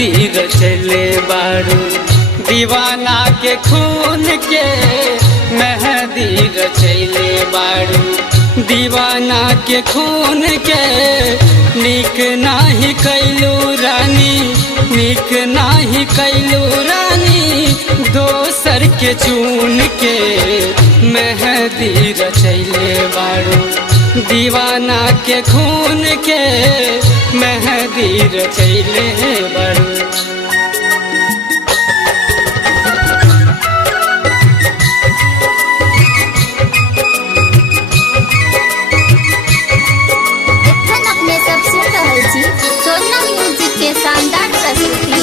मेहंदी रचले बारू, दीवाना के खून के मेहंदी रचले बारू, दीवाना के खून के निक नाही कैलू रानी, निक नाही कैलू रानी, दोसर के चून के मेहंदी रचले बारू, दीवाना के खून के मेहंदी रचले बारू। शानदार प्रस्तुति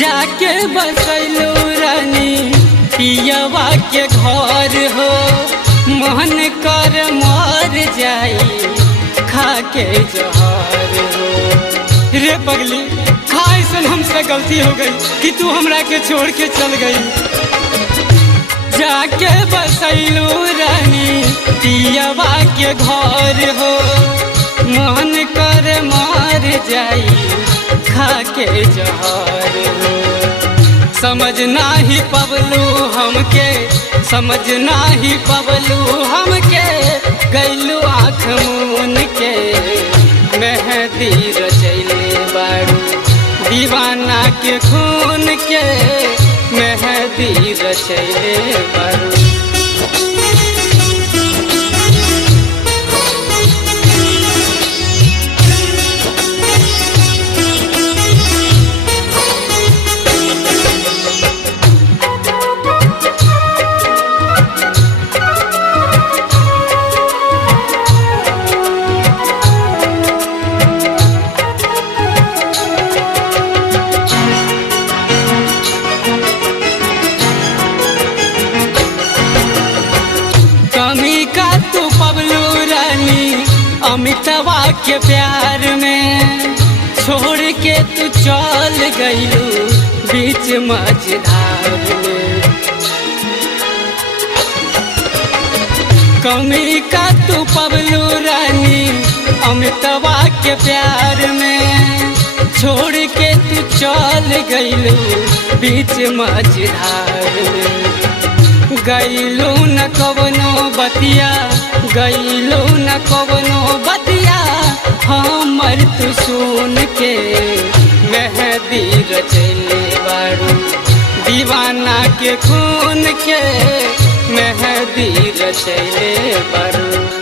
जाके बसलू रानी पियवा के घर हो, मन कर मर जाई खा के जहर हो। रे पगली खाए सन हमसे गलती हो गई कि तू हमरा के छोड़ के चल गई। जाके बसैलू रानी पियवा के घर हो, मन कर मर जाई खा के जहर हो। समझ नाही पवलू हमके, समझ नाही पवलू हमके, गैलू आँख मून के मेहंदी रचले बारू, दीवाना के खून के मेहंदी रचले बारू। अमितवा के प्यार में छोड़ के तू चल गईलू बीच मझधार में। कमी का तू पवलू रानी अमितवा के प्यार में छोड़ के तू चल गईलू बीच मझधार में। गईलू न कवनो बतिया, गईलू न कवनो बतिया, हमर तू सुन के मेहंदी रचले बारू, दीवाना के खून के मेहंदी रचले बारू।